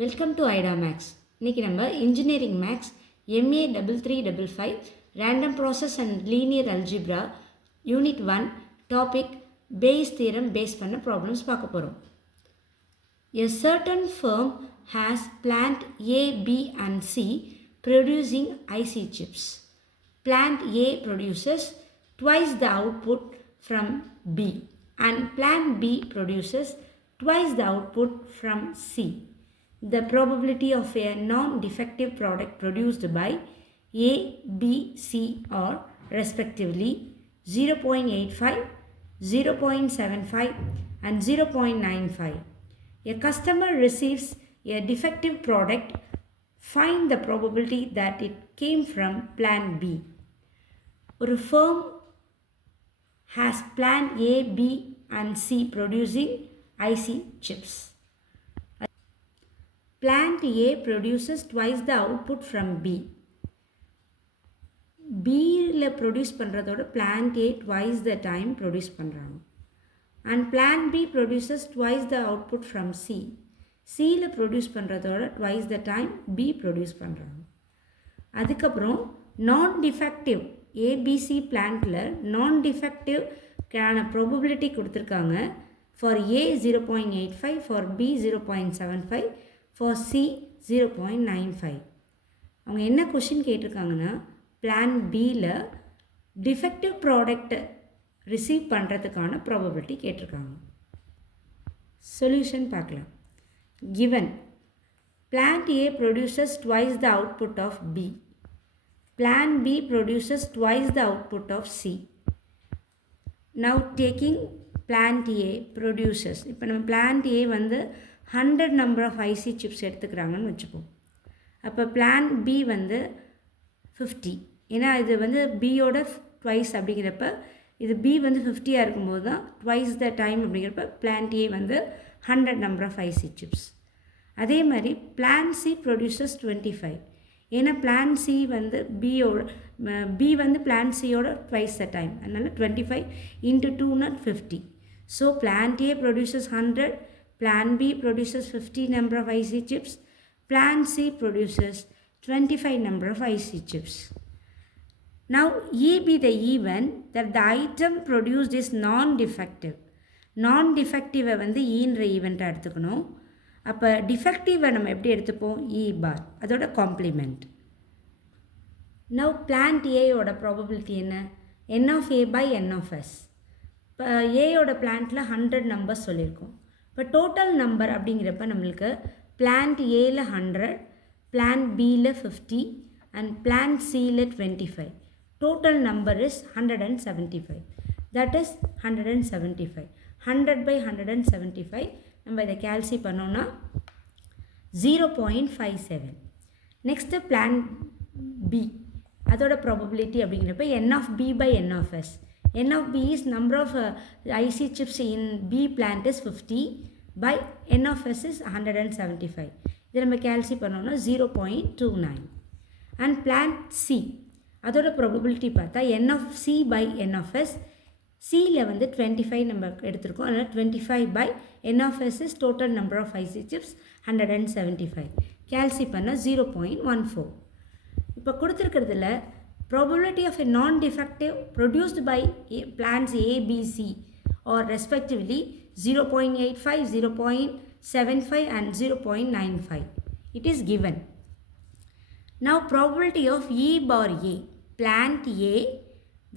Welcome to ஐடா maths. இன்றைக்கி நம்ம engineering maths MA 3355 random process and linear algebra unit 1 topic Bayes theorem base பண்ண problems பார்க்க போகிறோம். A certain firm has plant A, B and C producing IC chips. Plant A produces twice the output from B and plant B produces twice the output from C. The probability of a non-defective product produced by A, B, C are respectively 0.85, 0.75 and 0.95. A customer receives a defective product. Find the probability that it came from plant B. ஒரு firm has plant A, B and C producing IC chips. Plant A produces twice the output from B. Bல produce பண்ணுறதோட plant A twice the time produce பண்ணுறாங்க. And plant B produces twice the output from C. Cல produce பண்ணுறதோட twice the time B produce பண்ணுறாங்க. அதுக்கப்புறம் non-defective ABC plantல non-defective கான probability கொடுத்துருக்காங்க. For A 0.85, for B 0.75, for C 0.95. அவங்க என்ன question கேட்டிருக்காங்கன்னா plan பியில் defective product receive பண்ணுறதுக்கான ப்ராபபிலிட்டி கேட்டிருக்காங்க. சொல்யூஷன் பார்க்கலாம். Given plant A produces twice the output of B. Plant B produces twice the output of C. Now taking plant A produces, இப்போ நம்ம plant A வந்து 100 number of IC chips எடுத்துக்கிறாங்கன்னு வச்சுப்போம். அப்போ plant B வந்து 50. ஏன்னா இது வந்து பியோட ட்வைஸ் அப்படிங்கிறப்ப இது B வந்து 50 இருக்கும்போது தான் ட்வைஸ் த டைம் அப்படிங்கிறப்ப plant A வந்து 100 number of IC chips. அதே மாதிரி plant C produces 25. ஏன்னா plant C வந்து B வந்து plant Cயோட ட்வைஸ் த டைம், அதனால் 25 into 2 50. So plant A produces 100, plant B produces 50 number of IC chips, plant C produces 25 number of IC chips. Now E be the event that the item produced is non-defective. Non-defective வந்து ஈன்ற ஈவெண்ட்டாக எடுத்துக்கணும். அப்போ டிஃபெக்டிவை நம்ம எப்படி எடுத்துப்போம்? E bar, அதோட complement. Now plant Aயோட probability என்ன? N of A by N of S. இப்போ ஏயோட பிளான்ட்டில் 100 நம்பர்ஸ் சொல்லியிருக்கோம். இப்போ டோட்டல் நம்பர் அப்படிங்கிறப்ப நம்மளுக்கு பிளான்ட் ஏல 100, பிளான்ட் பியில் 50 அண்ட் பிளான்ட் சியில் 25. Total number is 175. That is 175. 100 by 175 நம்ம இதை கேல்சி பண்ணோன்னா 0.57. நெக்ஸ்ட்டு பிளான்ட் பி, அதோட ப்ராபபிலிட்டி அப்படிங்கிறப்ப N of B by N of S. N of B is number of IC chips in B plant is 50 by N of S is 175. இதை நம்ம கேல்சி பண்ணோம்னா 0.29. And plant C, அதோட probability பார்த்தா N of C by N of S. Cயில் வந்து 25 நம்ம எடுத்திருக்கோம், அதனால் 25 by N of S is total number of IC chips 175. கேல்சி பண்ணால் 0.14. இப்போ கொடுத்துருக்கிறதுல probability of a non-defective produced by plants A, B, C or respectively 0.85, 0.75 and 0.95. It is given. Now probability of E bar A, plant A,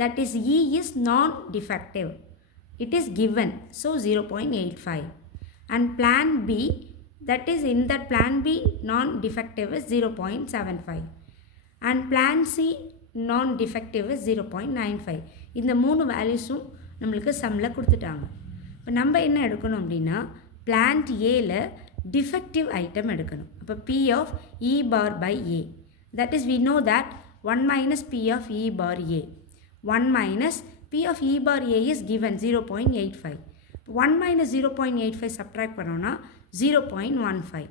that is E is non-defective. It is given, so 0.85. And plant B, that is in that plant B non-defective is 0.75. And plant C non-defective is 0.95. இந்த மூணு வேல்யூஸும் நம்மளுக்கு சம்மில் கொடுத்துட்டாங்க. இப்போ நம்ம என்ன எடுக்கணும் அப்படின்னா பிளான்ட் ஏல டிஃபெக்டிவ் ஐட்டம் எடுக்கணும். அப்போ P of E bar by A, that is we know that 1 minus P of E bar A. 1 minus P of E bar A is given 0.85. 1 minus 0.85 subtract பண்ணோன்னா 0.15.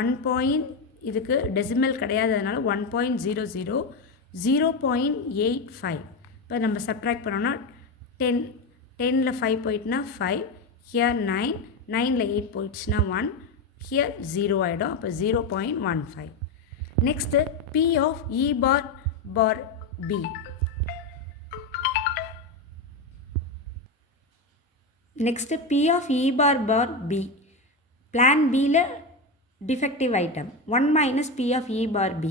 1 இதுக்கு டெசிமல் கிடையாது, அதனால் 1.00, 0.85. இப்போ நம்ம subtract பண்ணோன்னா 10ல் 5 போயிட்டுனா 5, here 9, 9ல் 8 போயிடுச்சுன்னா 1, here 0 ஆகிடும். அப்போ 0.15. Next P of E bar B. Next P of E bar B. Plan Bல defective item 1 minus P of E bar B.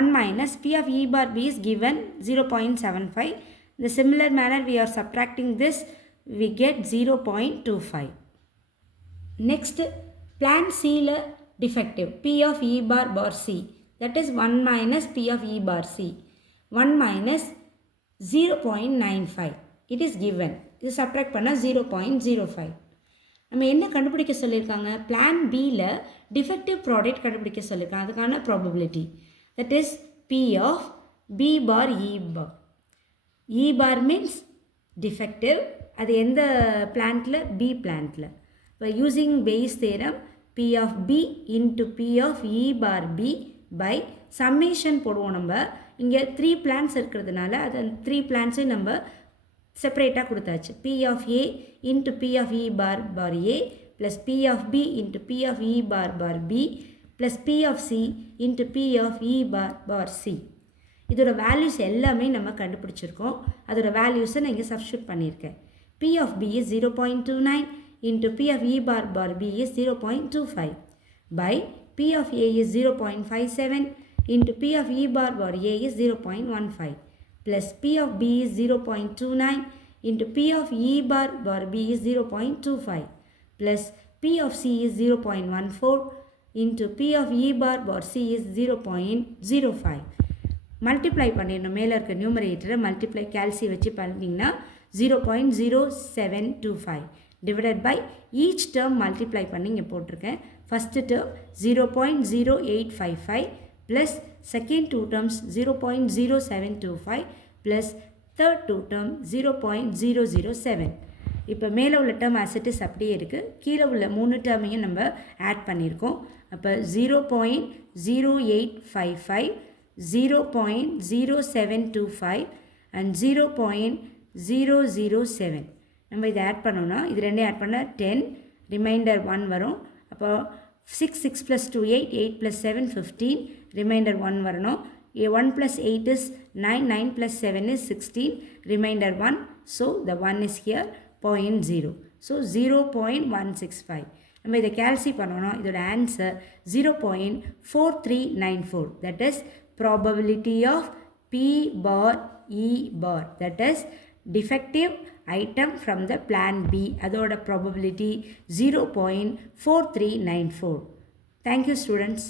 1 minus P of E bar B is given 0.75. In the similar manner we are subtracting this, we get 0.25. Next, plan C defective P of E bar C, that is 1 minus P of E bar C. 1 minus 0.95. It is given. This subtract பண்ணா 0.05. நம்ம என்ன கண்டுபிடிக்க சொல்லியிருக்காங்க? Plan Bல defective product கண்டுபிடிக்க சொல்லியிருக்காங்க. அதுக்கான probability, that is P of B bar E bar. E bar means defective. அது எந்த பிளான்ட்டில்? B பிளான்ட்டில். இப்போ using base theorem P of B into P of E bar B by summation போடுவோம். நம்ம இங்கே 3 plans இருக்கிறதுனால அது 3 பிளான்ஸையும் நம்ம செப்பரேட்டாக கொடுத்தாச்சு. P of A into P of E bar A plus P of B into P of E bar B plus P of C into P of E bar C. இதோட values எல்லாமே நம்ம கண்டுபிடிச்சிருக்கோம். அதோட வேல்யூஸை நான் இங்கே சப்ஸ்டியூட் பண்ணியிருக்கேன். P of B is 0.29 into P of E bar B is 0.25 by P of A is 0.57 into P of E bar A is 0.15 plus P of B is 0.29 into P of E bar B is 0.25 plus P of C is 0.14 into P of E bar C is 0.05. Multiply பண்ணிடணும். மேலே இருக்க நியூமரேட்டரை multiply கேல்சி வச்சு பண்ணிங்கன்னா 0.0725 divided by each term multiply பண்ணி இங்கே போட்டிருக்கேன். First term 0.0855 plus second 2 terms 0.0725 plus third 2 term 0.007. இப்போ மேலே உள்ள டேர்ம் அசெட்டிஸ் அப்படியே இருக்குது. கீழே உள்ள 3 டேர்மையும் நம்ம ஆட் பண்ணியிருக்கோம். அப்போ 0.0855, 0.0725 and 0.007. நம்ம இதை ஆட் பண்ணோம்னா இது ரெண்டையும் ஆட் பண்ணால் 10, ரிமைண்டர் 1 வரும். அப்போ 6 plus 2 8, 8 plus 7 15, ரிமைண்டர் 1 வரணும். 1 plus 8 is 9, 9 plus 7 is 16, remainder 1. So the 1 is here 0.0. So 0.165. நம்ம இதை கேல்சி பண்ணோம்னா இதோட answer 0.4394. that is probability of P bar E bar, that is defective item from the plan B. அதோட probability 0.4394. Thank you students.